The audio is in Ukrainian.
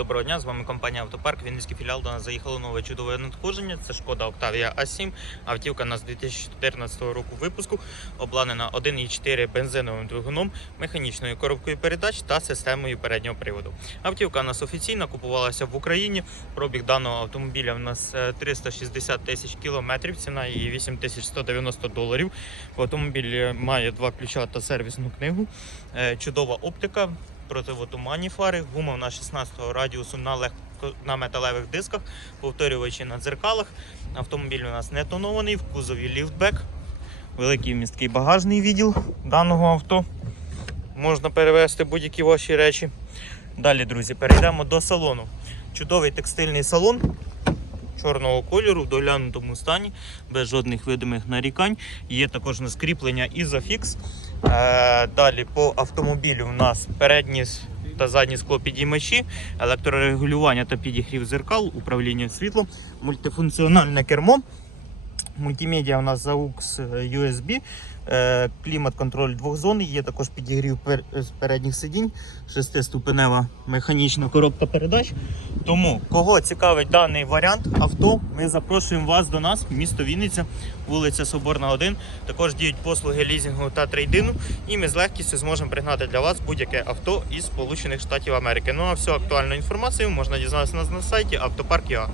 доброго дня. З вами компанія Автопарк. Вінницький філіал до нас заїхало нове чудове надходження. Це шкода Octavia A7. Автівка у нас 2014 року випуску, обладнана 1,4 бензиновим двигуном, механічною коробкою передач та системою переднього приводу. Автівка нас офіційно купувалася в Україні. Пробіг даного автомобіля у нас е, 360 тисяч кілометрів. Ціна її 8190 доларів. Автомобіль е, має два ключа та сервісну книгу. Е, Чудова оптика противотуманні фари, гума на 16 радіусу на лег... на металевих дисках, повторювачі на дзеркалах. Автомобіль у нас не тонований, в кузові ліфтбек, великий місткий багажний відділ даного авто. Можна перевезти будь-які ваші речі. Далі, друзі, перейдемо до салону. Чудовий текстильний салон чорного кольору в доглянутому стані, без жодних видимих нарікань. Є також на скріплення кріплення Isofix. Е, Далі по автомобілю у нас передні та задні склопідіймачі, електрорегулювання та підігрів зеркал, управління світлом, мультифункціональне кермо. Мультимедіа у нас AUX USB, е, клімат-контроль двохзонний, є також підігрів передніх сидінь, шестиступенева механічна коробка передач. Тому, кого цікавить даний варіант авто, ми запрошуємо вас до нас, місто Вінниця, вулиця Соборна 1. Також діють послуги лізінгу та трейдину, і ми з легкістю зможемо пригнати для вас будь-яке авто із Сполучених Штатів Америки. Ну а всю актуальну інформацію можна дізнатися на сайті автопарк.ua.